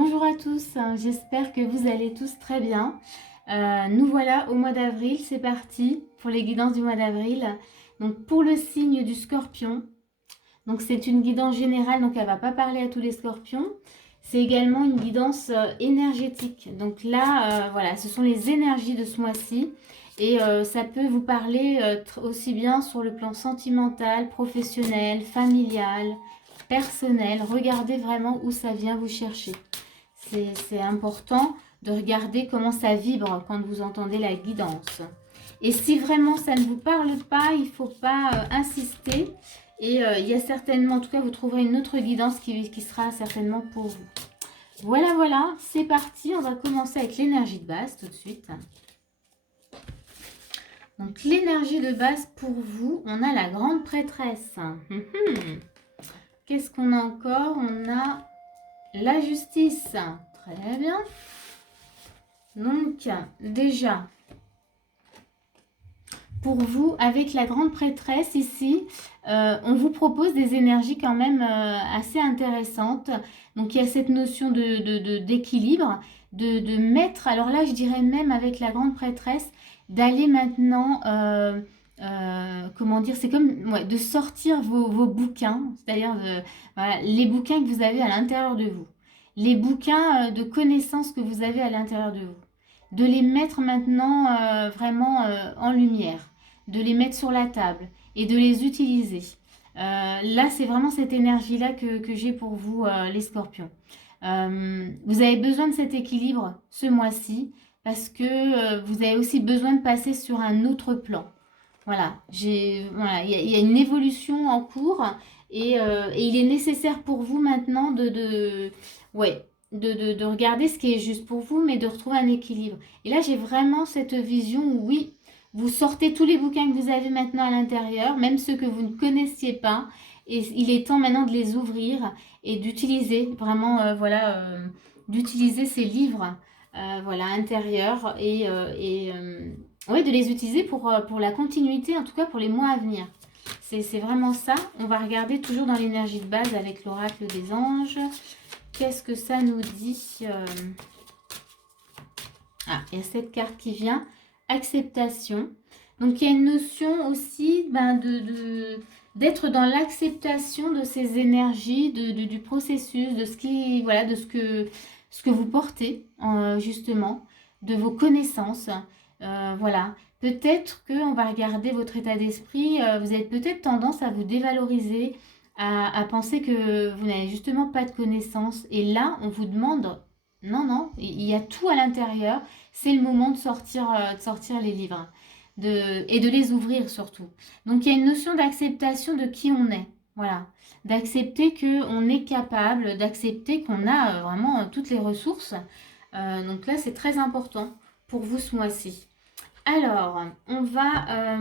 Bonjour à tous, j'espère que vous allez tous très bien. Nous voilà au mois d'avril, c'est parti pour les guidances du mois d'avril. Donc pour le signe du Scorpion, donc c'est une guidance générale, donc elle va pas parler à tous les Scorpions. C'est également une guidance énergétique. Donc là, voilà, ce sont les énergies de ce mois-ci. Et ça peut vous parler aussi bien sur le plan sentimental, professionnel, familial, personnel. Regardez vraiment où ça vient vous chercher. C'est important de regarder comment ça vibre quand vous entendez la guidance. Et si vraiment ça ne vous parle pas, il ne faut pas insister. Et il y a certainement, en tout cas, vous trouverez une autre guidance qui sera certainement pour vous. Voilà, voilà, c'est parti. On va commencer avec l'énergie de base tout de suite. Donc, l'énergie de base pour vous, on a la grande prêtresse. Qu'est-ce qu'on a encore? On a la justice. Très bien. Donc, déjà, pour vous, avec la grande prêtresse ici, on vous propose des énergies quand même assez intéressantes. Donc, il y a cette notion d'équilibre, de mettre, alors là, je dirais même avec la grande prêtresse, d'aller maintenant, comment dire, c'est comme de sortir vos bouquins, c'est-à-dire voilà, les bouquins que vous avez à l'intérieur de vous, les bouquins de connaissances que vous avez à l'intérieur de vous, de les mettre maintenant vraiment en lumière, de les mettre sur la table et de les utiliser. Là, c'est vraiment cette énergie-là que j'ai pour vous, les scorpions. Vous avez besoin de cet équilibre ce mois-ci parce que vous avez aussi besoin de passer sur un autre plan. Voilà, voilà, y a une évolution en cours et il est nécessaire pour vous maintenant ouais, de regarder ce qui est juste pour vous, mais de retrouver un équilibre. Et là, j'ai vraiment cette vision où oui, vous sortez tous les bouquins que vous avez maintenant à l'intérieur, même ceux que vous ne connaissiez pas, et il est temps maintenant de les ouvrir et d'utiliser vraiment, voilà, d'utiliser ces livres, voilà, intérieurs ouais, de les utiliser pour la continuité, en tout cas pour les mois à venir. C'est vraiment ça. On va regarder toujours dans l'énergie de base avec l'oracle des anges. Qu'est-ce que ça nous dit? Ah, il y a cette carte qui vient. Acceptation. Donc, il y a une notion aussi d'être dans l'acceptation de ces énergies, du processus, de ce qui, voilà, de ce que vous portez, justement, de vos connaissances. Voilà. Peut-être qu'on va regarder votre état d'esprit. Vous avez peut-être tendance à vous dévaloriser, à penser que vous n'avez justement pas de connaissances. Et là, on vous demande, non, non, il y a tout à l'intérieur. C'est le moment de sortir les livres et de les ouvrir surtout. Donc, il y a une notion d'acceptation de qui on est. Voilà. D'accepter qu'on est capable, d'accepter qu'on a vraiment toutes les ressources. Donc là, c'est très important pour vous ce mois-ci. Alors, on va...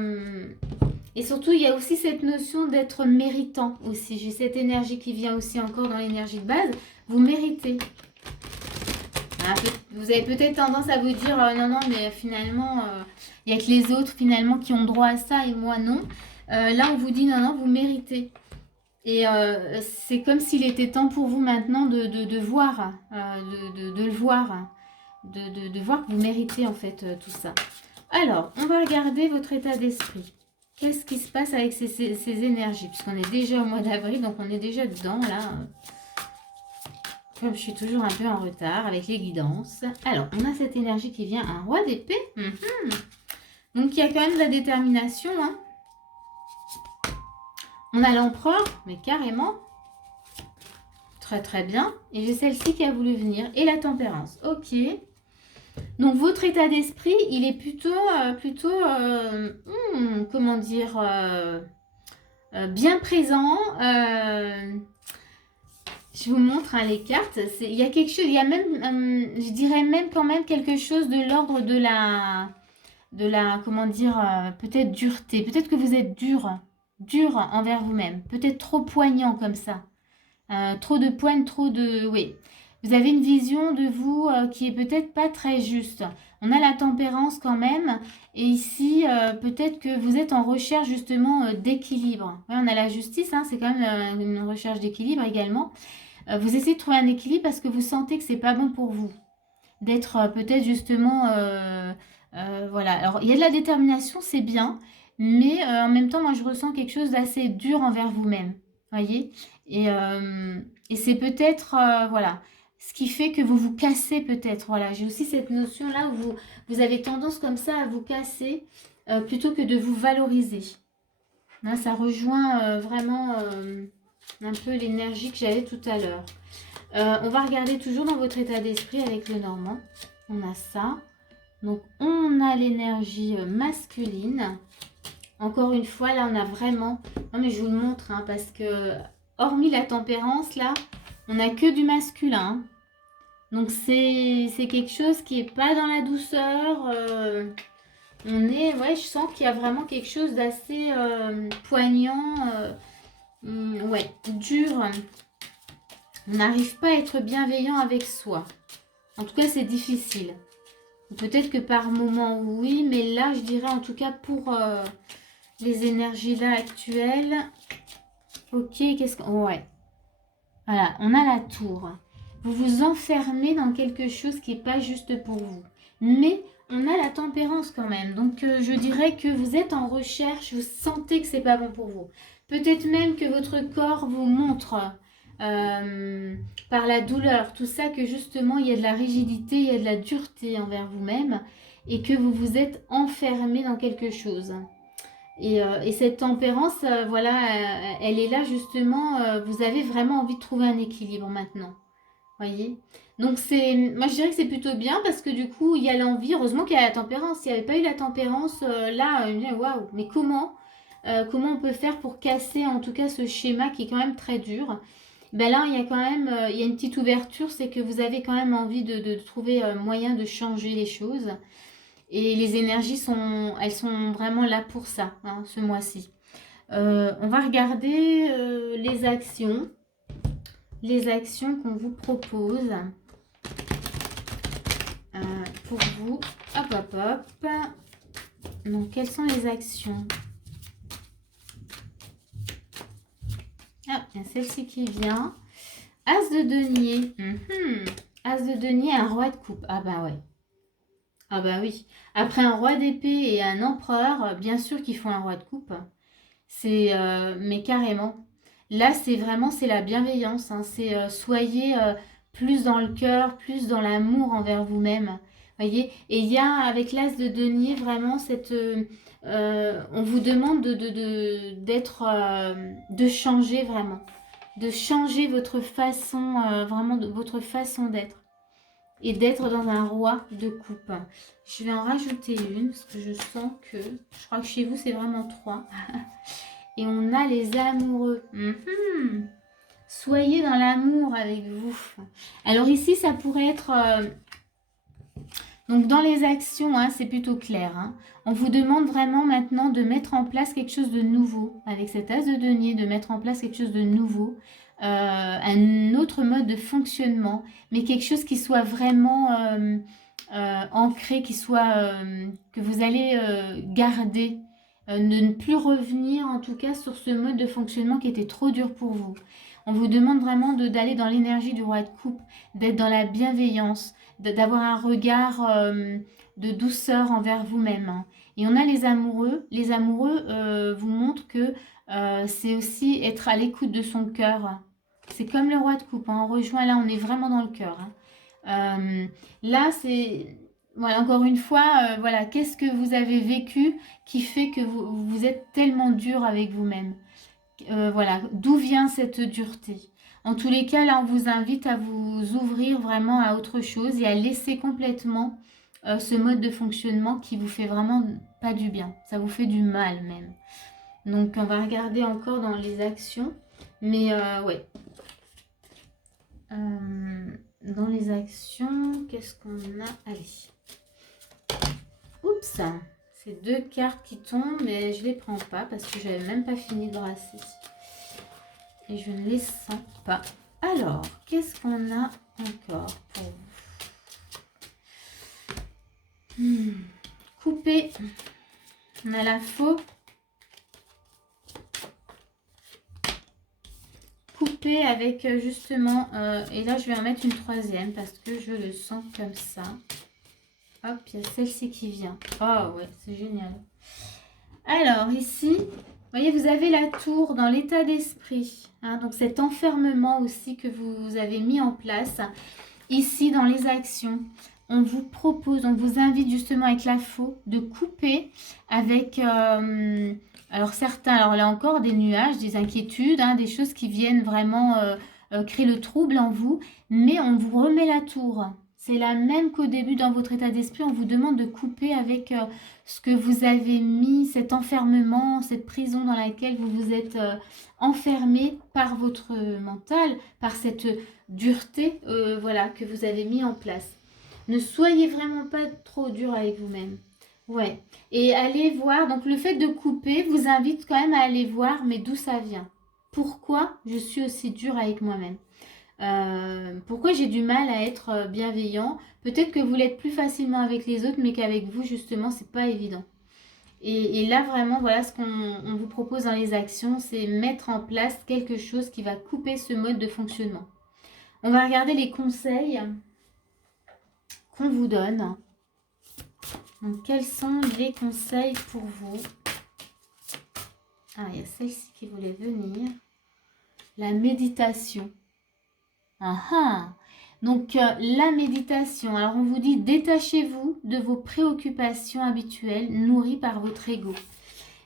et surtout, il y a aussi cette notion d'être méritant aussi. J'ai cette énergie qui vient aussi encore dans l'énergie de base. Vous méritez. Vous avez peut-être tendance à vous dire non, non, mais finalement, il n'y a que les autres finalement qui ont droit à ça et moi non. Là, on vous dit non, non, vous méritez. Et c'est comme s'il était temps pour vous maintenant de voir, de le voir, de voir que vous méritez en fait tout ça. Alors, on va regarder votre état d'esprit. Qu'est-ce qui se passe avec ces énergies? Puisqu'on est déjà au mois d'avril, donc on est déjà dedans là. Comme je suis toujours un peu en retard avec les guidances. Alors, on a cette énergie qui vient, un roi d'épée. Donc, il y a quand même de la détermination. Hein. On a l'empereur, mais carrément. Très, très bien. Et j'ai celle-ci qui a voulu venir. Et la tempérance. Ok. Donc, votre état d'esprit, il est plutôt comment dire, bien présent. Je vous montre hein, les cartes. Il y a quelque chose, il y a même, je dirais même quand même quelque chose de l'ordre de la, comment dire, peut-être dureté. Peut-être que vous êtes dur envers vous-même. Peut-être trop poignant comme ça. Trop de poigne, trop de, oui. Vous avez une vision de vous qui est peut-être pas très juste. On a la tempérance quand même. Et ici, peut-être que vous êtes en recherche justement d'équilibre. Ouais, on a la justice, hein, c'est quand même une recherche d'équilibre également. Vous essayez de trouver un équilibre parce que vous sentez que c'est pas bon pour vous. D'être peut-être justement... voilà. Alors, il y a de la détermination, c'est bien. Mais en même temps, moi, je ressens quelque chose d'assez dur envers vous-même. Voyez? Et c'est peut-être... voilà. Ce qui fait que vous vous cassez peut-être. Voilà. J'ai aussi cette notion-là où vous avez tendance comme ça à vous casser plutôt que de vous valoriser. Là, ça rejoint vraiment un peu l'énergie que j'avais tout à l'heure. On va regarder toujours dans votre état d'esprit avec le normand. On a ça. Donc, on a l'énergie masculine. Encore une fois, là, on a vraiment... Non, mais je vous le montre, hein, parce que, hormis la tempérance, là, on n'a que du masculin. Hein. Donc, c'est quelque chose qui n'est pas dans la douceur. Ouais, je sens qu'il y a vraiment quelque chose d'assez poignant. Ouais, dur. On n'arrive pas à être bienveillant avec soi. En tout cas, c'est difficile. Peut-être que par moment, oui, mais là, je dirais en tout cas pour les énergies là actuelles. Ok, qu'est-ce qu'on... Ouais. Voilà, on a la tour. Vous vous enfermez dans quelque chose qui n'est pas juste pour vous. Mais on a la tempérance quand même. Donc, je dirais que vous êtes en recherche, vous sentez que c'est pas bon pour vous. Peut-être même que votre corps vous montre par la douleur, tout ça, que justement, il y a de la rigidité, il y a de la dureté envers vous-même et que vous vous êtes enfermé dans quelque chose. Et cette tempérance, voilà, elle est là justement, vous avez vraiment envie de trouver un équilibre maintenant. Voyez? Donc moi je dirais que c'est plutôt bien parce que du coup il y a l'envie, heureusement qu'il y a la tempérance. S'il n'y avait pas eu la tempérance, là, waouh, mais comment on peut faire pour casser en tout cas ce schéma qui est quand même très dur? Ben là, il y a quand même, il y a une petite ouverture, c'est que vous avez quand même envie de trouver moyen de changer les choses. Et les énergies elles sont vraiment là pour ça, hein, ce mois-ci. On va regarder les actions qu'on vous propose pour vous. Hop, hop, hop. Donc, quelles sont les actions? Ah, il y a celle-ci qui vient. As de denier. As de denier, un roi de coupe. Ah bah ouais. Ah bah oui. Après un roi d'épée et un empereur, bien sûr qu'il faut un roi de coupe. Mais carrément. Là, c'est la bienveillance. Hein. Soyez plus dans le cœur, plus dans l'amour envers vous-même. Voyez. Et il y a avec l'as de denier vraiment on vous demande de changer vraiment, de changer votre façon, vraiment votre façon d'être. Et d'être dans un roi de coupe. Je vais en rajouter une parce que je sens que... Je crois que chez vous, c'est vraiment 3. Et on a les amoureux. Soyez dans l'amour avec vous. Alors ici, ça pourrait être... donc dans les actions, hein, c'est plutôt clair. Hein. On vous demande vraiment maintenant de mettre en place quelque chose de nouveau. Avec cet as de denier, de mettre en place quelque chose de nouveau. Un autre mode de fonctionnement, mais quelque chose qui soit vraiment ancré, que vous allez garder, de ne plus revenir en tout cas sur ce mode de fonctionnement qui était trop dur pour vous. On vous demande vraiment d'aller dans l'énergie du roi de coupe, d'être dans la bienveillance, d'avoir un regard de douceur envers vous-même. Hein. Et on a les amoureux. Les amoureux vous montrent que c'est aussi être à l'écoute de son cœur. C'est comme le roi de coupe, hein. On rejoint là, on est vraiment dans le cœur. Hein. Là, c'est... Voilà, encore une fois, voilà, qu'est-ce que vous avez vécu qui fait que vous êtes tellement dur avec vous-même? Voilà, d'où vient cette dureté? En tous les cas, là, on vous invite à vous ouvrir vraiment à autre chose et à laisser complètement ce mode de fonctionnement qui vous fait vraiment pas du bien. Ça vous fait du mal même. Donc, on va regarder encore dans les actions. Mais ouais. Dans les actions, qu'est-ce qu'on a? Allez. Oups. C'est 2 cartes qui tombent, mais je les prends pas parce que j'avais même pas fini de brasser. Et je ne les sens pas. Alors, qu'est-ce qu'on a encore pour vous? Couper. On a la faux. Couper couper avec justement, et là je vais en mettre une troisième parce que je le sens comme ça. Hop, il y a celle-ci qui vient. Oh ouais, c'est génial. Alors ici, vous voyez, vous avez la tour dans l'état d'esprit. Hein, donc cet enfermement aussi que vous avez mis en place. Ici, dans les actions, on vous propose, on vous invite justement avec la faux de couper avec, alors certains, alors là encore, des nuages, des inquiétudes, hein, des choses qui viennent vraiment créer le trouble en vous, mais on vous remet la tour. C'est la même qu'au début dans votre état d'esprit, on vous demande de couper avec ce que vous avez mis, cet enfermement, cette prison dans laquelle vous vous êtes enfermé par votre mental, par cette dureté voilà, que vous avez mis en place. Ne soyez vraiment pas trop dur avec vous-même. Ouais. Et allez voir, donc le fait de couper vous invite quand même à aller voir, mais d'où ça vient. Pourquoi je suis aussi dur avec moi-même? Pourquoi j'ai du mal à être bienveillant? Peut-être que vous l'êtes plus facilement avec les autres, mais qu'avec vous, justement, c'est pas évident. Et là, vraiment, voilà ce qu'on vous propose dans les actions, c'est mettre en place quelque chose qui va couper ce mode de fonctionnement. On va regarder les conseils qu'on vous donne. Donc, quels sont les conseils pour vous? Ah, il y a celle-ci qui voulait venir. La méditation. Ah ah. Donc, la méditation. Alors, on vous dit, détachez-vous de vos préoccupations habituelles nourries par votre ego.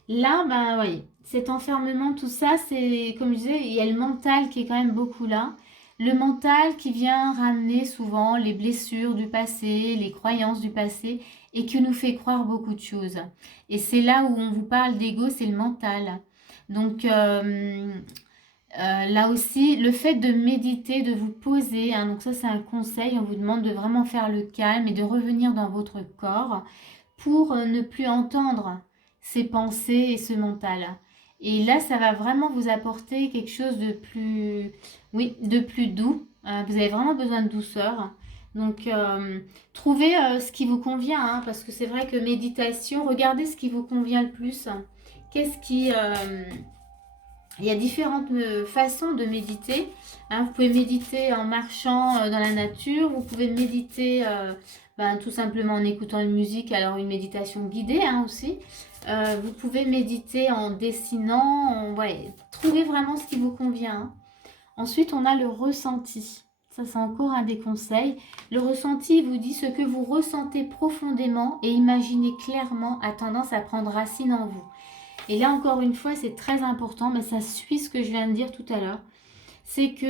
Là, ben, voyez, cet enfermement, tout ça, c'est, comme je disais, il y a le mental qui est quand même beaucoup là. Le mental qui vient ramener souvent les blessures du passé, les croyances du passé, et qui nous fait croire beaucoup de choses. Et c'est là où on vous parle d'ego, c'est le mental. Donc, là aussi, le fait de méditer, de vous poser, hein, donc ça c'est un conseil, on vous demande de vraiment faire le calme et de revenir dans votre corps pour ne plus entendre ces pensées et ce mental. Et là, ça va vraiment vous apporter quelque chose de plus, oui, de plus doux. Vous avez vraiment besoin de douceur. Donc, trouvez ce qui vous convient, hein, parce que c'est vrai que méditation, regardez ce qui vous convient le plus. Qu'est-ce qui... il y a différentes façons de méditer. Hein. Vous pouvez méditer en marchant dans la nature. Vous pouvez méditer tout simplement en écoutant une musique. Alors une méditation guidée hein, aussi. Vous pouvez méditer en dessinant. Ouais, trouvez vraiment ce qui vous convient. Hein. Ensuite, on a le ressenti. Ça, c'est encore un des conseils. Le ressenti vous dit ce que vous ressentez profondément et imaginez clairement a tendance à prendre racine en vous. Et là, encore une fois, c'est très important, mais ça suit ce que je viens de dire tout à l'heure. C'est que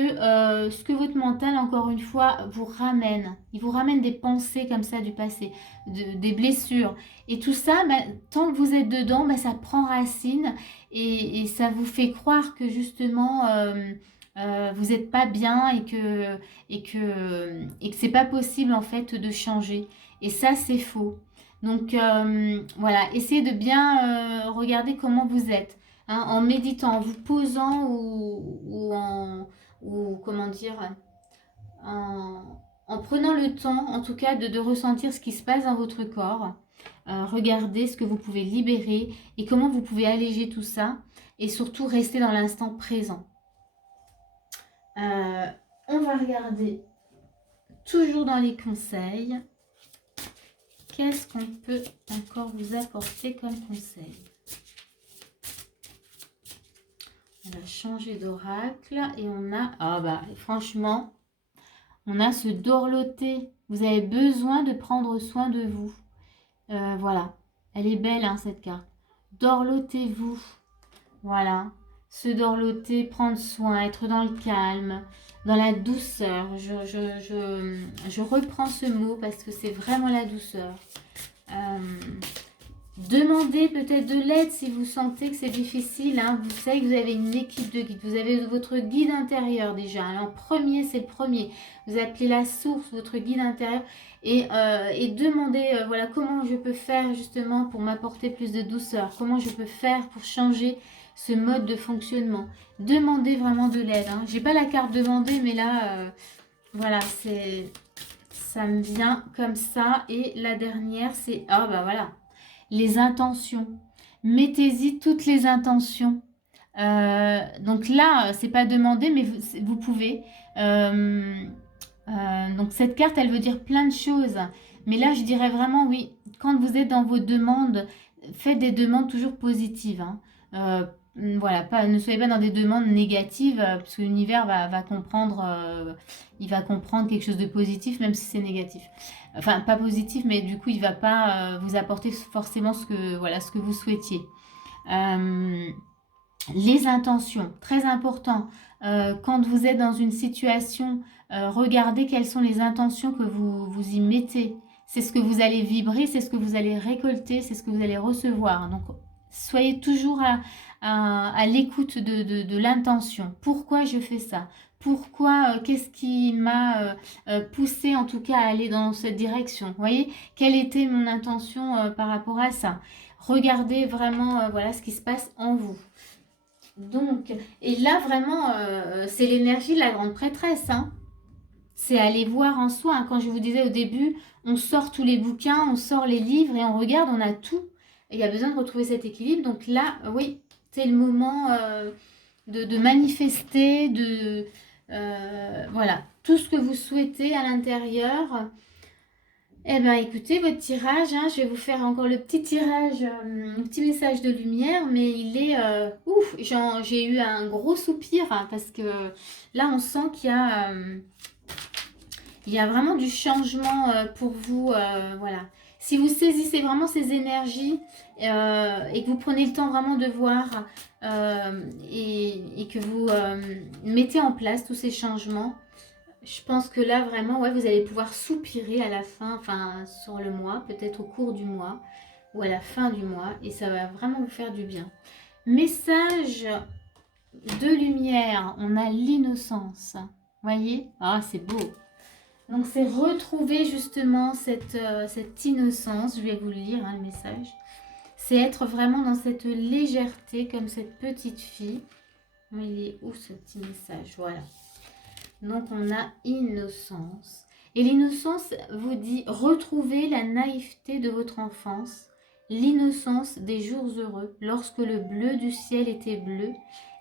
ce que votre mental, encore une fois, vous ramène. Il vous ramène des pensées comme ça du passé, des blessures. Et tout ça, tant que vous êtes dedans, ça prend racine et ça vous fait croire que justement... vous n'êtes pas bien et que c'est pas possible en fait de changer. Et ça, c'est faux. Donc voilà, essayez de bien regarder comment vous êtes, hein, en méditant, en vous posant ou comment dire, en prenant le temps, en tout cas, de ressentir ce qui se passe dans votre corps. Regardez ce que vous pouvez libérer et comment vous pouvez alléger tout ça et surtout rester dans l'instant présent. On va regarder toujours dans les conseils. Qu'est-ce qu'on peut encore vous apporter comme conseil? On va changer d'oracle et on a... franchement, on a ce dorloté. Vous avez besoin de prendre soin de vous. Voilà. Elle est belle, hein, cette carte. Dorlotez-vous. Voilà. Se dorloter, prendre soin, être dans le calme, dans la douceur. Je reprends ce mot parce que c'est vraiment la douceur. Demandez peut-être de l'aide si vous sentez que c'est difficile. Hein. Vous savez que vous avez une équipe de guides. Vous avez votre guide intérieur déjà. Alors, premier, c'est le premier. Vous appelez la source, votre guide intérieur. Et demandez voilà, comment je peux faire justement pour m'apporter plus de douceur. Comment je peux faire pour changer ce mode de fonctionnement. Demandez vraiment de l'aide. Hein. J'ai pas la carte demander, mais là, voilà, ça me vient comme ça. Et la dernière, c'est, voilà, les intentions. Mettez-y toutes les intentions Donc là, c'est pas demandé, mais vous pouvez. Donc cette carte, elle veut dire plein de choses. Mais là, je dirais vraiment, oui, quand vous êtes dans vos demandes, faites des demandes toujours positives. Hein. Voilà, ne soyez pas dans des demandes négatives, parce que l'univers va comprendre, il va comprendre quelque chose de positif, même si c'est négatif. Enfin, pas positif, mais du coup, il va pas vous apporter forcément voilà, ce que vous souhaitiez. Les intentions, très important. Quand vous êtes dans une situation, regardez quelles sont les intentions que vous y mettez. C'est ce que vous allez vibrer, c'est ce que vous allez récolter, c'est ce que vous allez recevoir. Donc, soyez toujours à l'écoute de l'intention. Pourquoi je fais ça? Pourquoi, qu'est-ce qui m'a poussé en tout cas à aller dans cette direction? Vous voyez, quelle était mon intention par rapport à ça? Regardez vraiment voilà ce qui se passe en vous. Donc, et là vraiment, c'est l'énergie de la grande prêtresse. Hein. C'est aller voir en soi. Hein. Quand je vous disais au début, on sort tous les bouquins, on sort les livres et on regarde, on a tout. Et il y a besoin de retrouver cet équilibre. Donc là, oui, c'est le moment de manifester, voilà, tout ce que vous souhaitez à l'intérieur. Eh bien, écoutez, votre tirage, hein, je vais vous faire encore le petit tirage, un petit message de lumière, mais il est... ouf, j'ai eu un gros soupir, hein, parce que là, on sent qu'il y a vraiment du changement pour vous, voilà. Si vous saisissez vraiment ces énergies et que vous prenez le temps vraiment de voir et que vous mettez en place tous ces changements, je pense que là, vraiment, ouais, vous allez pouvoir soupirer à la fin, enfin, sur le mois, peut-être au cours du mois ou à la fin du mois, et ça va vraiment vous faire du bien. Message de lumière, on a l'innocence. Voyez? Ah, c'est beau. Donc, c'est retrouver justement cette innocence. Je vais vous le lire, hein, le message. C'est être vraiment dans cette légèreté, comme cette petite fille. Il est où ce petit message? Voilà. Donc, on a innocence. Et l'innocence vous dit retrouver la naïveté de votre enfance, l'innocence des jours heureux, lorsque le bleu du ciel était bleu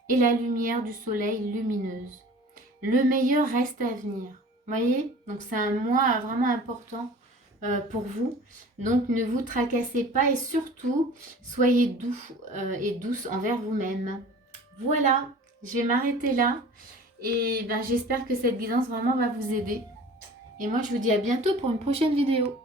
et la lumière du soleil lumineuse. Le meilleur reste à venir. Voyez? Donc, c'est un mois vraiment important pour vous. Donc, ne vous tracassez pas et surtout, soyez doux et douce envers vous-même. Voilà, je vais m'arrêter là. Et ben, j'espère que cette guidance vraiment va vous aider. Et moi, je vous dis à bientôt pour une prochaine vidéo.